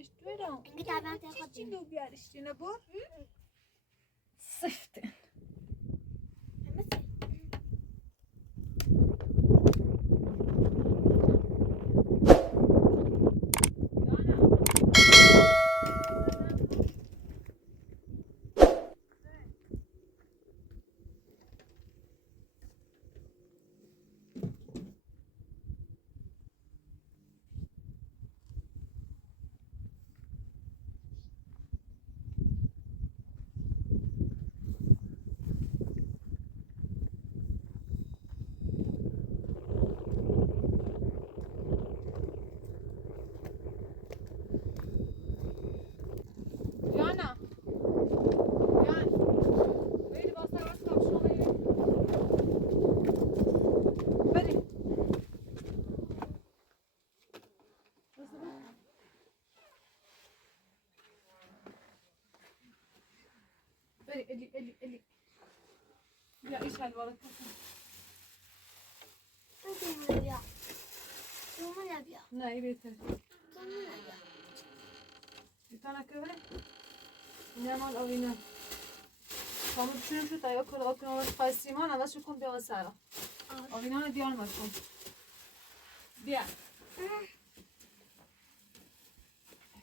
اشتويرا انك تعبان تاخذ تيجي لو بيارشتي نبور صفت Diana. Diana. Beni basar bakalım şuraya. Beni. Beni eli. Ya iş hal balık. Ne beter. Bir tane köve. Ne mal avina. Tamam düşünün şu tayo kuru okunu fasiman ala şu kun bir sara. Avina ne diyor musun? Diğer.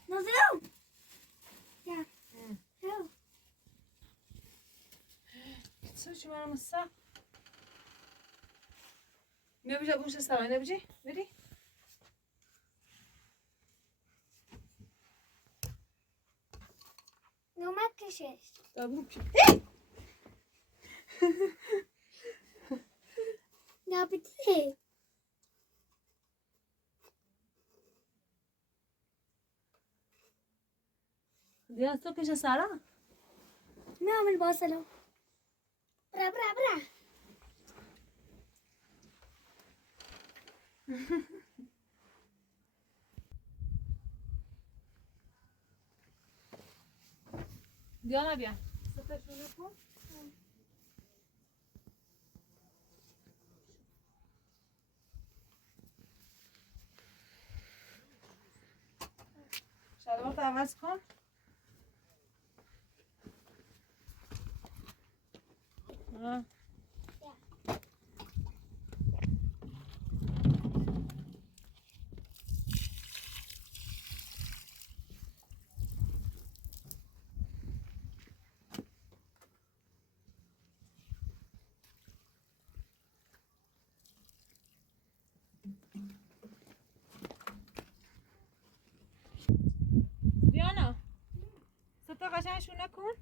Nasıl? Ya. Yok. Gitsin şu bana masa. Ne yapacak bu şey sara ne yapacak? Veri. No ma kışış. Tamam. Ne yapayım? Diğer çok şey sara. Ne amel basalım? Bra. Diana bien. Sıfır şunu koy. شلوار عوض کن. دیانا ستا قشنگ شونه کن.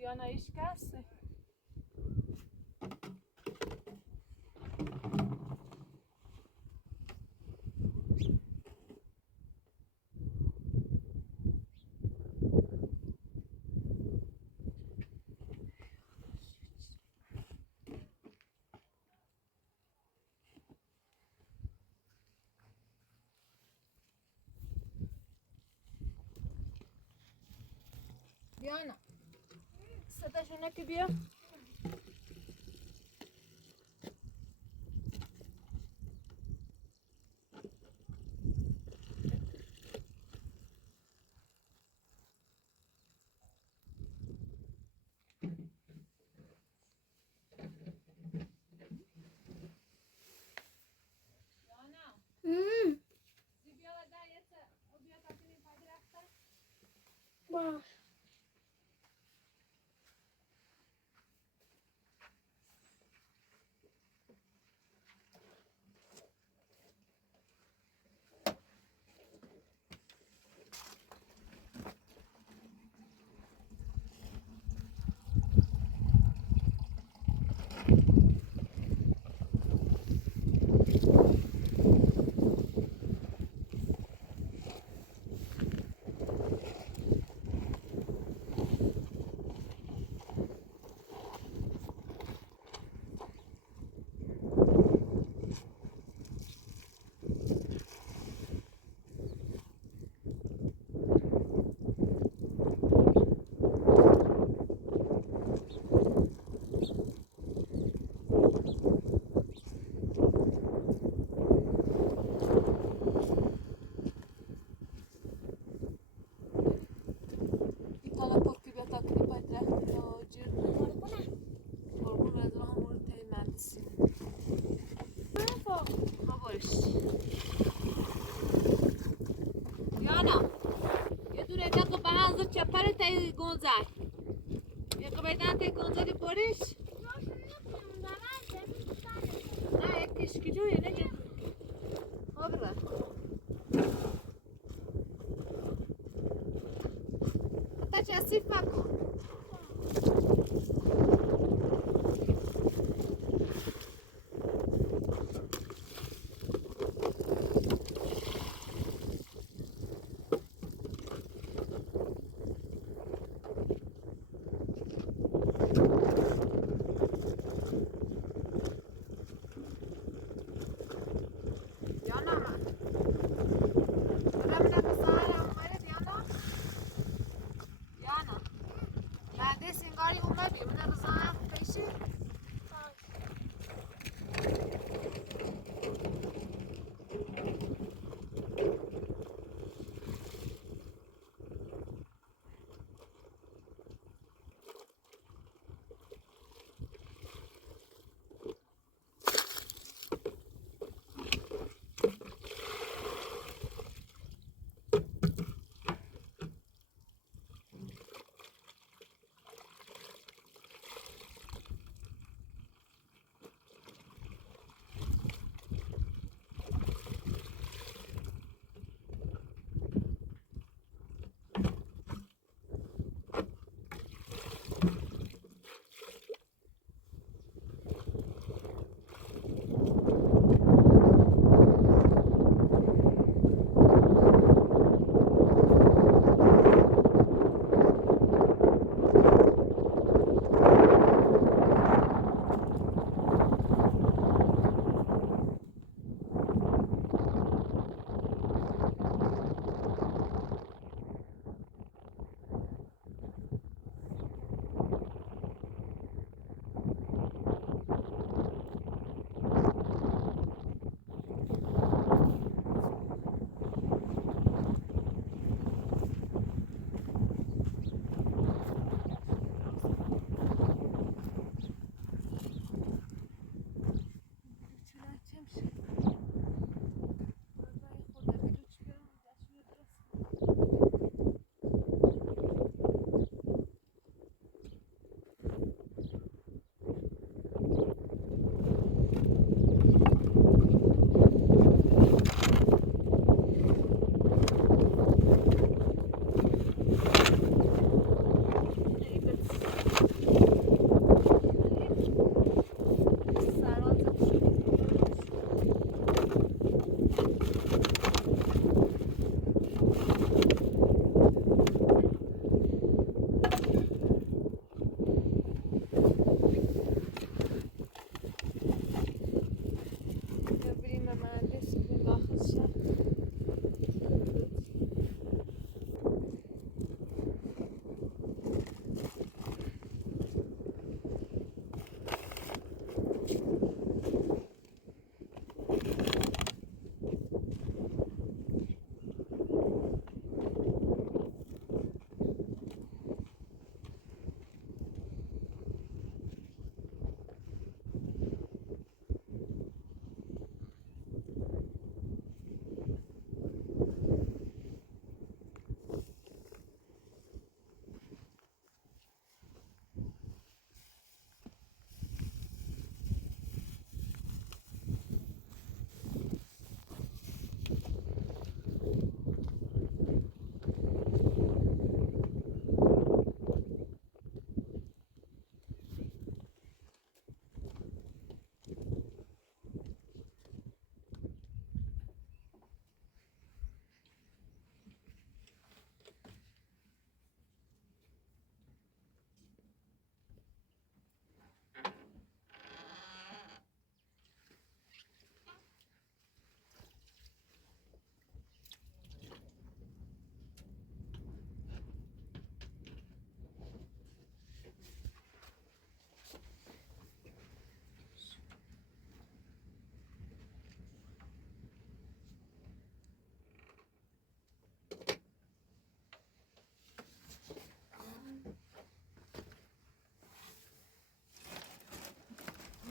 Diana esquece. Diana. Sata şuna ki bia. Bak. دیانا یه دونه دقیقه به هنزو چپره تایی گونزای یه بیدن تایی گونزای بریش نه یک کشکی جویه نجا آبره حتی چه سیف مکن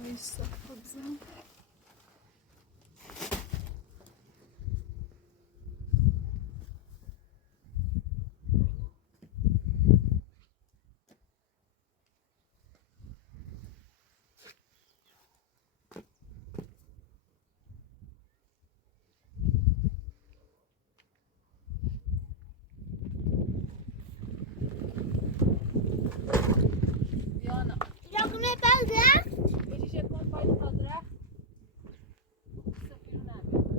Isso, produção. اونه بلده؟ بچی چه کن پای تازه سفیرو نمیاد.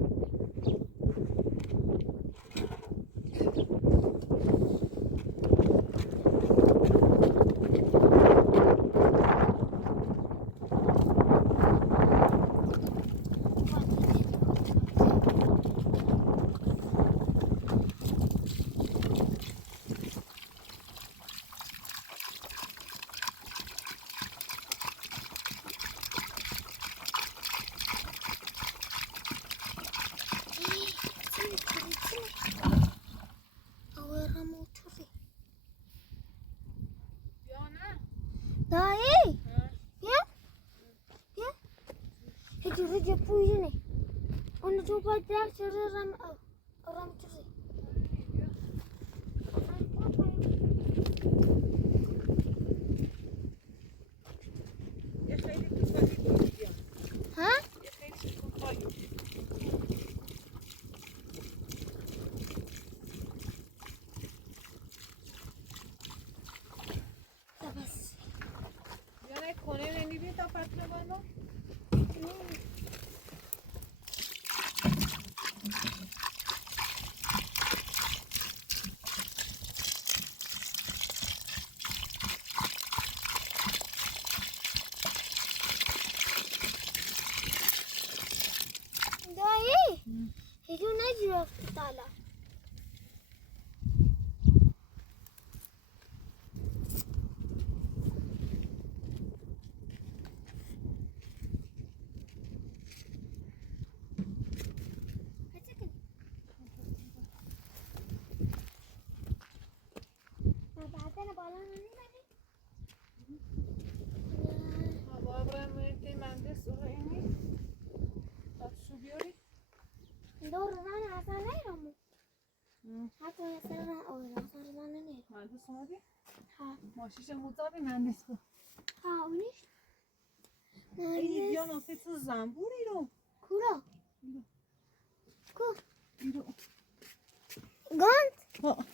بیا نه دایی بیا بیا هیچی رجع پویزنه اون تو باید درک شده رم تری یه خیلی کوچکی بود بیا ها؟ یه خیلی کوچکی بس بیا نه کنه نمیبینی تا پتر بالا دایی هیچو نجرفت دالا بعدن بالا نمیبری؟ باید باید مهدی مهندس رو اینی شو بیاری دور زن اصلا نیرمو حتی اصلا اصلا نیرم مهندس اومدی؟ ها ماشیش مطابی مهندس کو ها اونیش اینی بیا ناسه تو زنبوری رو کورا کو بیرو گاند ها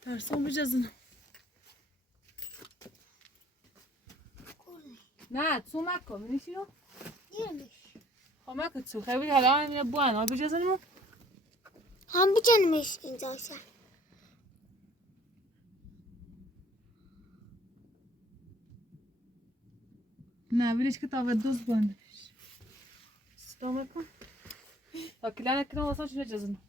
ترسان بجزنم نه تو مکن میشی رو دیرمش خب مکن تو خیلی حالا هم یه بوان ها بجزنم هم بکنمش اینجا شد نه بلیش که تا به دوز بندش سلام کن تا کلانه کنم واسه چه بجزنم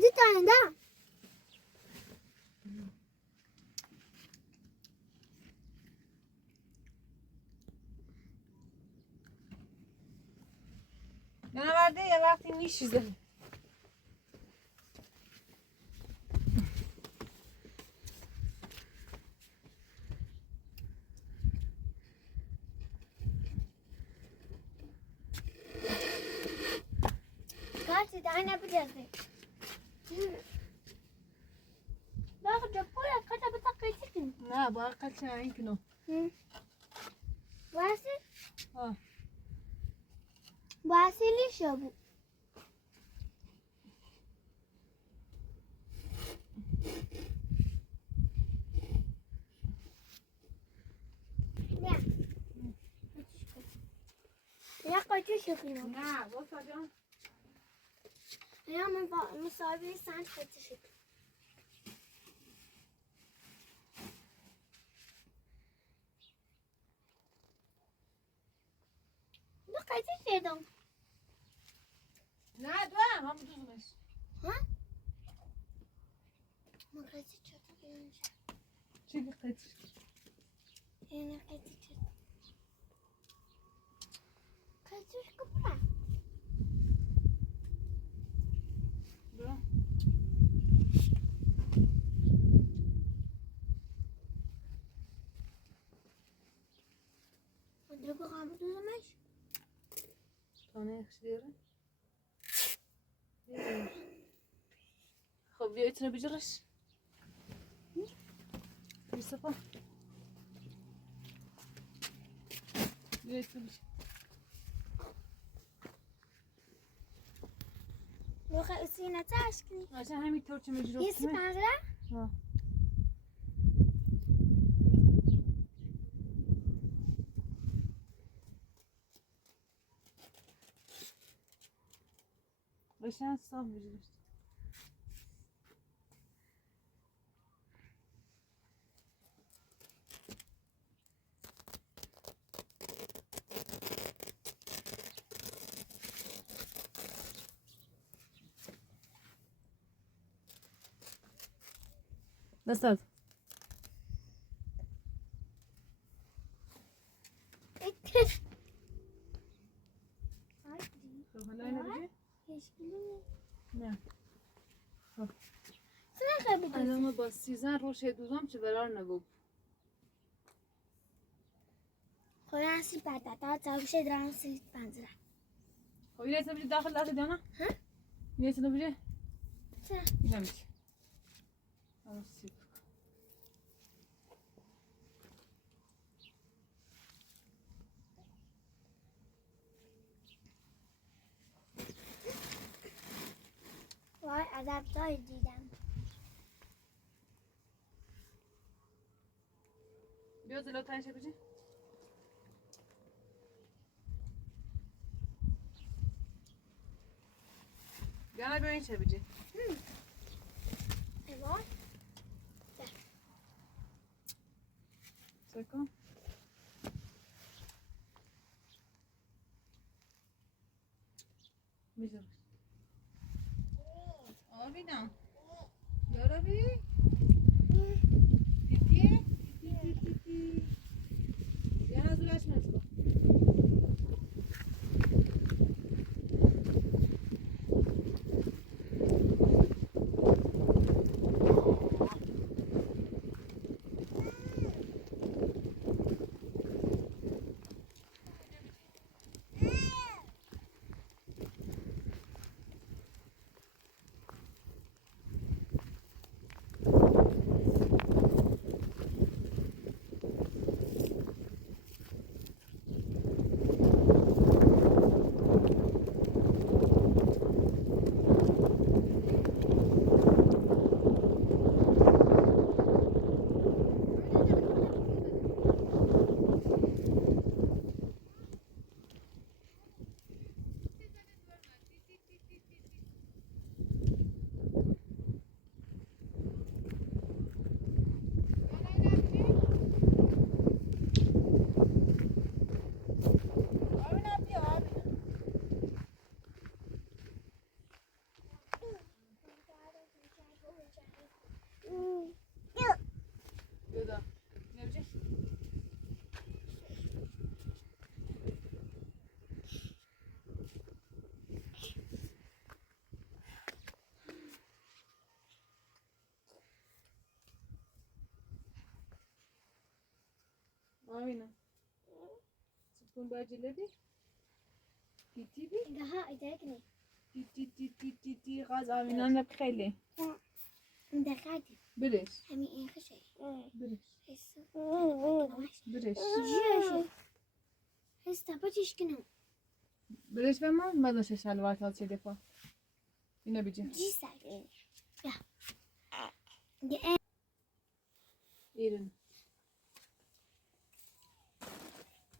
دی tane daha. جنورده یه وقتی میشیزه Gerçi daha ne yapacağız? Bak Japonya'ya kaç abatak kaçırdın? نه باید قچه این کنو Varsın? ها Vasili şu bu. Ne? Ya kaçış yapayım. نه واسه جان Ya misafiri sen kaçış yap. Ne kaçış yedim? نه دوام هم دوزمش Ha? Ne kaçış yedim? چی قطش Ne kaçış yedim? Kaçış kapıra. دو Hadi bakalım düzülmüş. تانه اخش دیره خب بیا ایتونه بجرش یوسفا بیا ایتونه بجر موقع اسینا تشکنی عشان همینطور چه مجرد یه سی پنجره ها عشان صاف مجرد دستات خب حالا اینو بگی؟ نه الان ما با سیزن روش دوزم چه برار نبود خورن سی پردتا تاوشه درام سی پنجره خب این ایسا بجی داخل داخل دیانا؟ ها؟ این ایسا بجی؟ چه؟ این بجی آره سیب وای عذب داری دیدم بیا زلو تنشه بجی بیانا بیا این چه بجی ایوان سکن بجی آبینا یارا بی دیدی؟ دیدی بیانا زورش مرسکو بیا نه بجی آبینا سکون باجی لبی دیدی بی اینگه ها ایدکنی دیدی غاز آبینا نب خیلی این دقیقی برش همین این خشه برش حسو برش جیشه هستا بچش کنم برش و ما مدرسه شلوار تا چه دفعه اینو بجی جی ساکن یا اینگه ایرن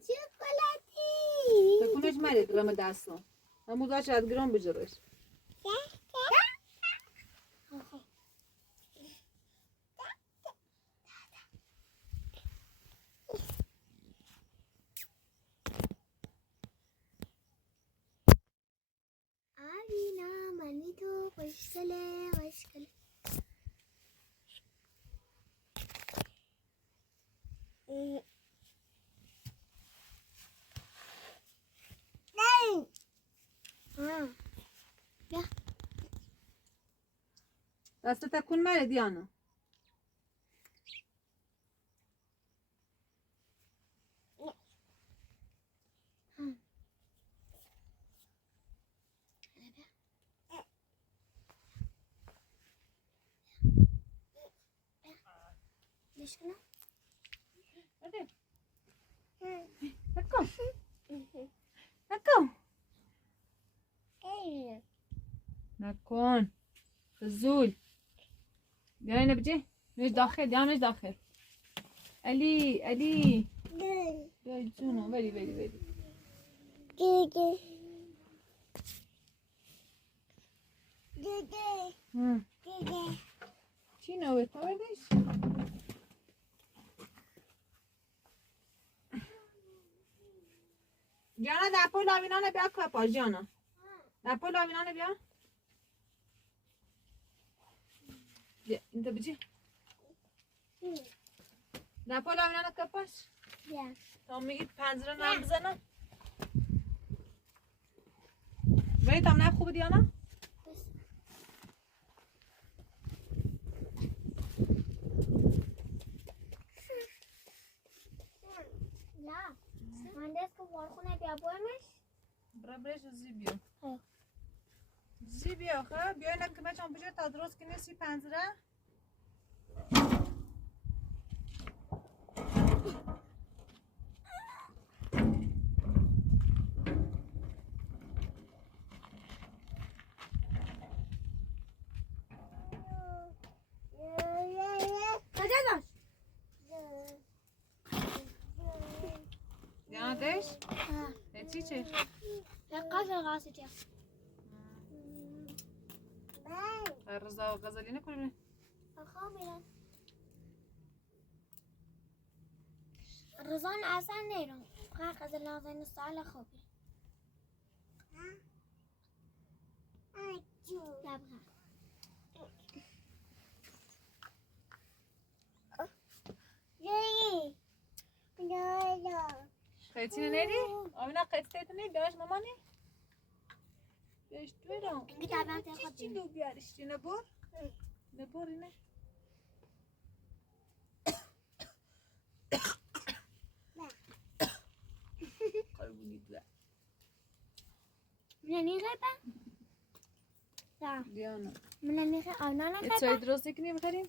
شکلاتی تکونش مرید گرام دستو همون داشت از گرام بجرش آرینا منی تو خوشگله خوشگله دست تکون مرید دیانا ليش كنا؟ تکون تکون نکن فضول. بیا اینه بجه. میش داخل یا میش داخل. علی بیا جونو بری چی نوه تا بردش؟ جانا دپو لاوینانه بیا کپا جانا دپو لاوینانه بیا انت بجی دپو لاوینانه کپاش تا میگید پنجره نم بزنم ولی تام نه خوبه دیانا نه مهندس که وارخونه بیا برمش برا برش زی بیا خب بیا اینم که بچم بجه تا درست کنی سی پنجره کجا داشت؟ دیانا دش؟ چی چه؟ قاضی چه؟ رضا غزالی نکنه خوابیدن رضا اصلا نیرم فقط از لازم سال خوابی نبغه قیتینه نیری؟ آمینا قیتیت نی بیاش مامانی؟ بیاش دویرم اینگه دبن تخواب چی دو بیارشتی نبور؟ نبور اینه قربونی دو من نیخه با؟ دیانا من نیخه آونا یه نخه چای با؟ درست نکنی بخریم؟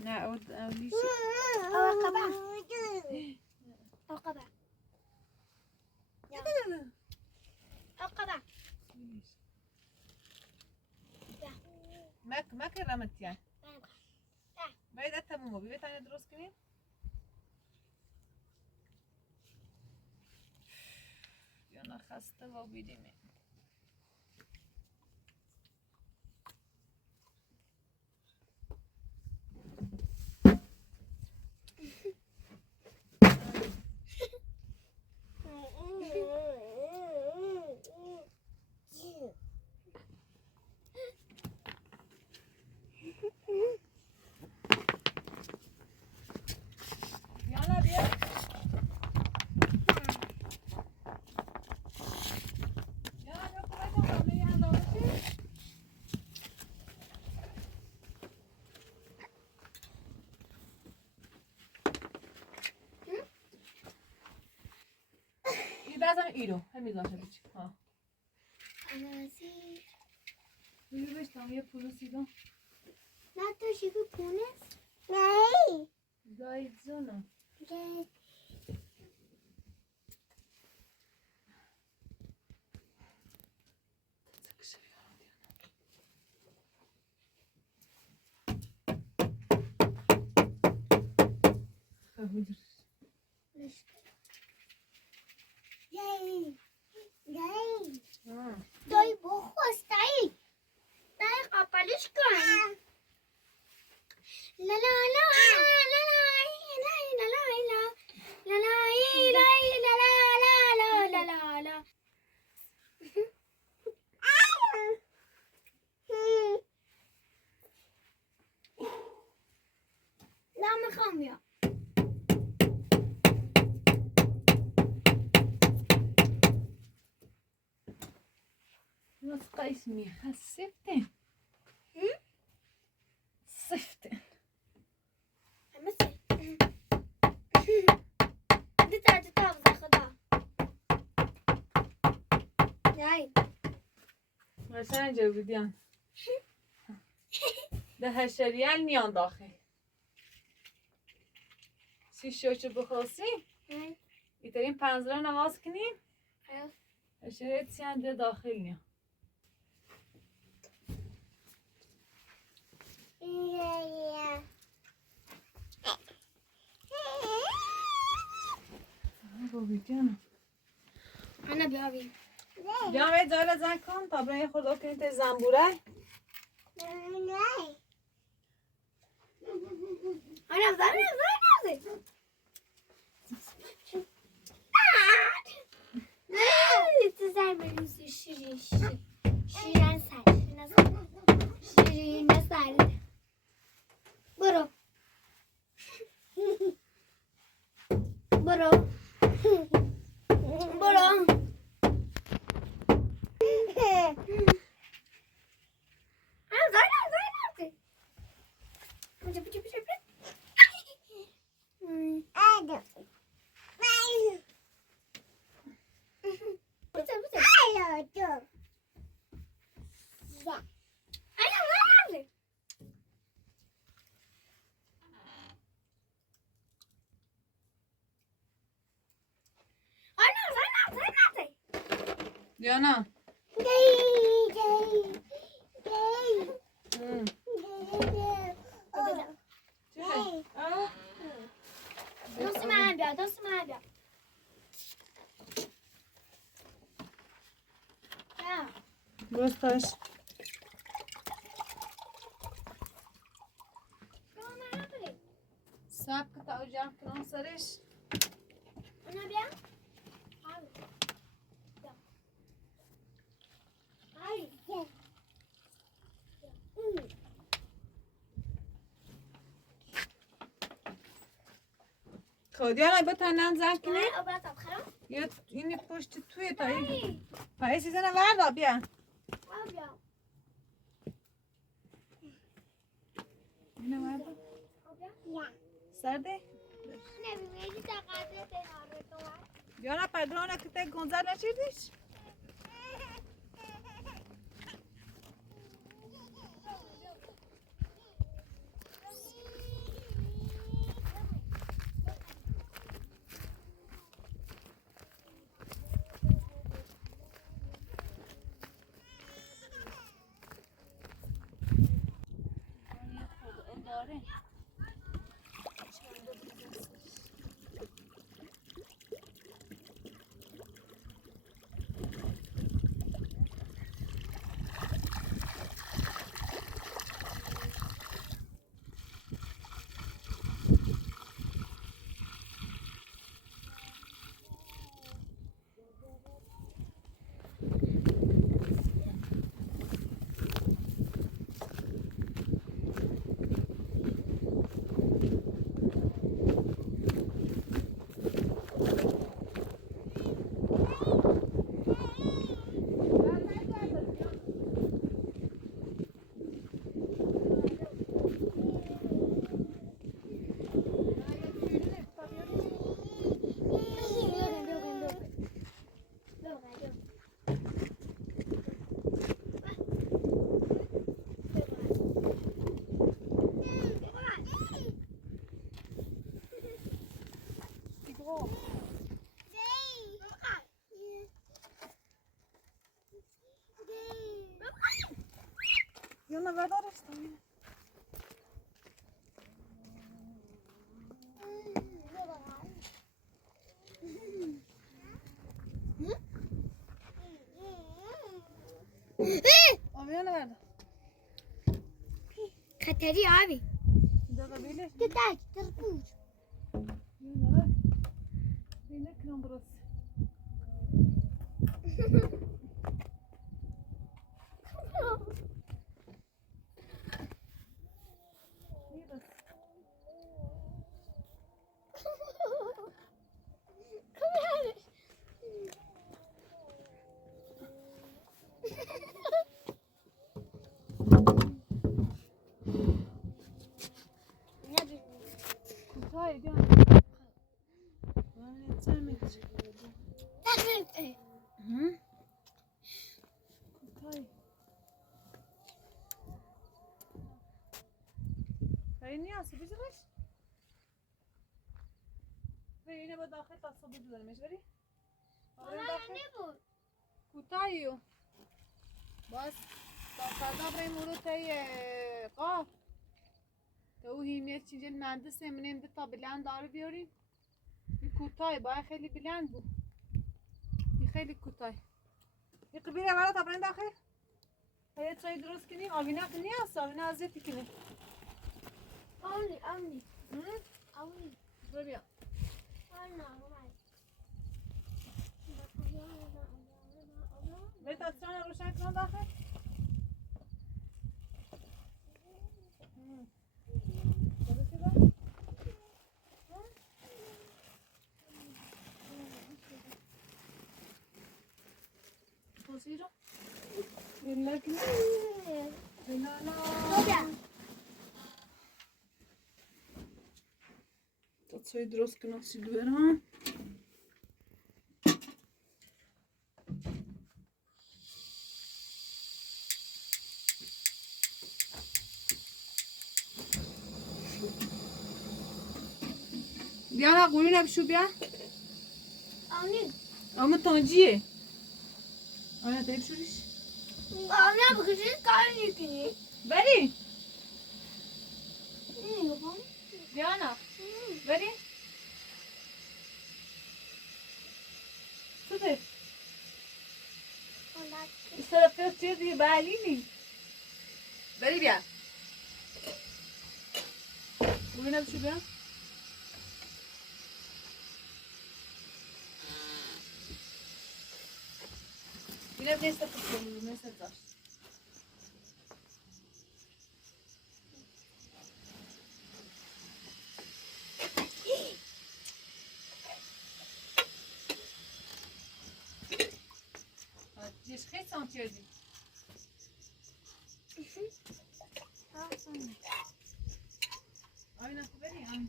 نه او لیشی اوقبا اوقبا اوقبا مک رمت يعني باید تمومو بیایید تانه درست کنیم یا نخسته و بیدیمه بازم ایرو همین داشته بیچ ها انازی میگه بشتم یه پولو سیدم نه تو شیگو پونس نه زاید زونه دایی بخواست دایی قپلش کن لا لا لا لا لا لا لا لا لا لا لا لا لا میخوام بیا ناس قيس ميخا سفتن سفتن دي تاخذ خدها جاي عشان جوبديان ده هالشريال نيان داخل سی شوچه بخواستیم ایترین پنزره نواز کنیم هالشريال تسيان ده داخل نيان انا بیابی جان به جال زن کن تا برای خدا کنید تا زنبوره انا زن تو زن بریزی شیرین سر برو دیانا دوست من بیا درستش سب که تا جمع کنم سرش انا بیا دیانا بتنن زن کنی ابرات خرم یا این پشت توی تا این پایسی زنه وردا بیا بیا اینه وردا سرده نمی‌بینی تقاطع تناره تو دیانا پدرانه که تا گنزر نچیدیش دیانا ودارش تایی آمیانه وردا خطری آبی دادا بیلش گدک تربوز دیانا بینه کنم برس کوتاه دیانا چند متر کوتاه این نیاستی بزنش به اینه با داخل تا صبح بزنمش بری کوتاهیو باز تا فردا بریم ورو تای قاف تو هیمیت چیزی مهندسه منیم تا بلند داره بیاریم این کوتاه باید خیلی بلند بود این خیلی کوتاه این قبیله برای تا بریم داخل یه چای درست کنیم آبینا کنی هست آبینا ازیتی کنیم آمنی برو بیا برید اتران روشن کنم داخل توصیرو بلا کنیم تا چای درست کنم سیدو برم دیانا قوری نبشو بیا اما تانجیه آیا داری بشوریش بری دیانا بری تو ده اس طرف چیز دیگه بلی نی بری بیا قوری نبشو بیا Bile neyse tutuyorum, neyse dar. Ești crezi sau ce zic? Ai una cu veni? Am.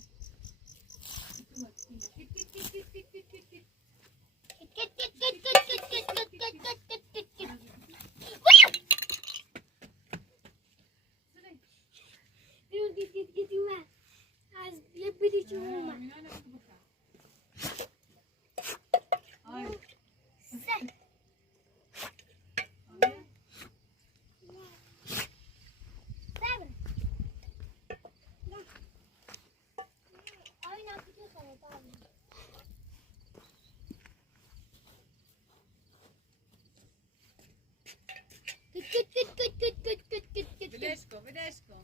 Vedesco.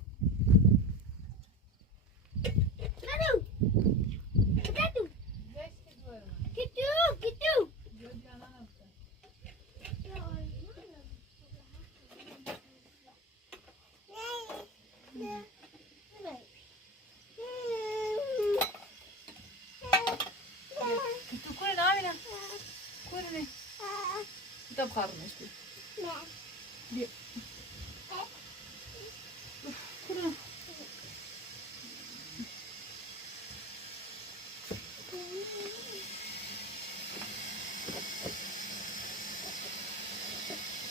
Tu cuore Davina? Cuore ne? Da parmi sti. Via. Cuore.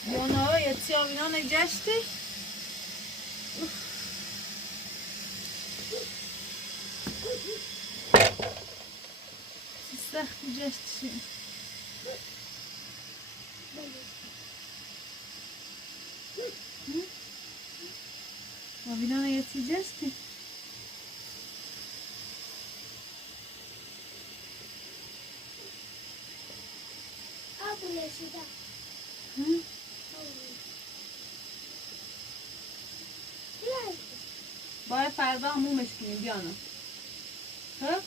Buona jetzt ja wieder eine Gäste. سخت جست شي ما بينا يتي جستي باید فردا همومش کنیم بیانا خب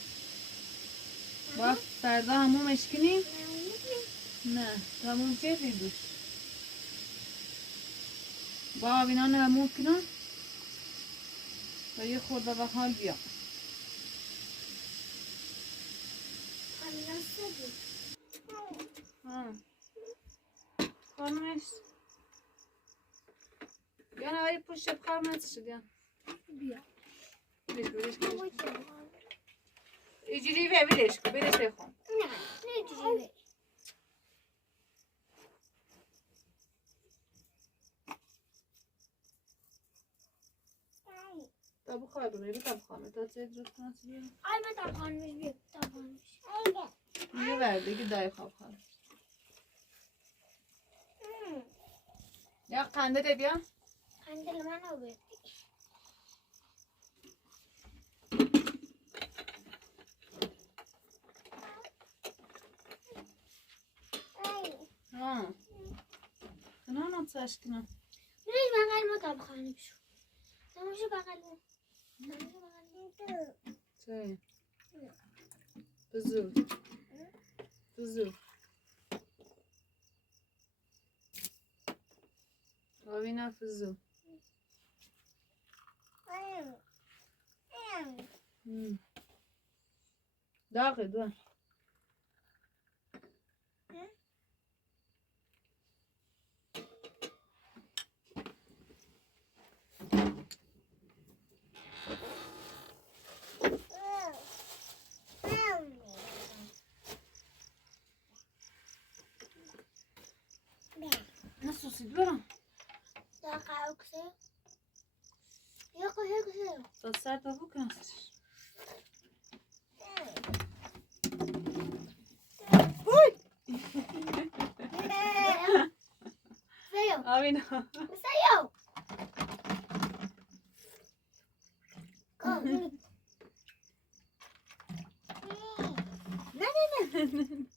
باید فردا همومش کنیم نه هموم کردی دوش با بینا هموم کنم و یه خورده به حال بیا خانمش بیانا ولی پشت بخار نتشه بیا بیا بیش اینجوری ببینش کن برش بخون نه اینجوری تا بخار بگیری تا بخار تا چه درست کنه بیا آی من تا خانمش بیا تا خانمش یه ورده که دای خواب خواهد یا قنده ده بیا قندل من رو بردی ساشکنه میرش بغل ما تا بخوانیم شو تماشا بغل ما چه بزو بزو آوینا فزو داغه دو nasıl sildiyorum? دقیقه اکسه یا قهر کسه تا سر تا بکنست سیو آوینا سیو نه نه نه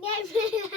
Nghe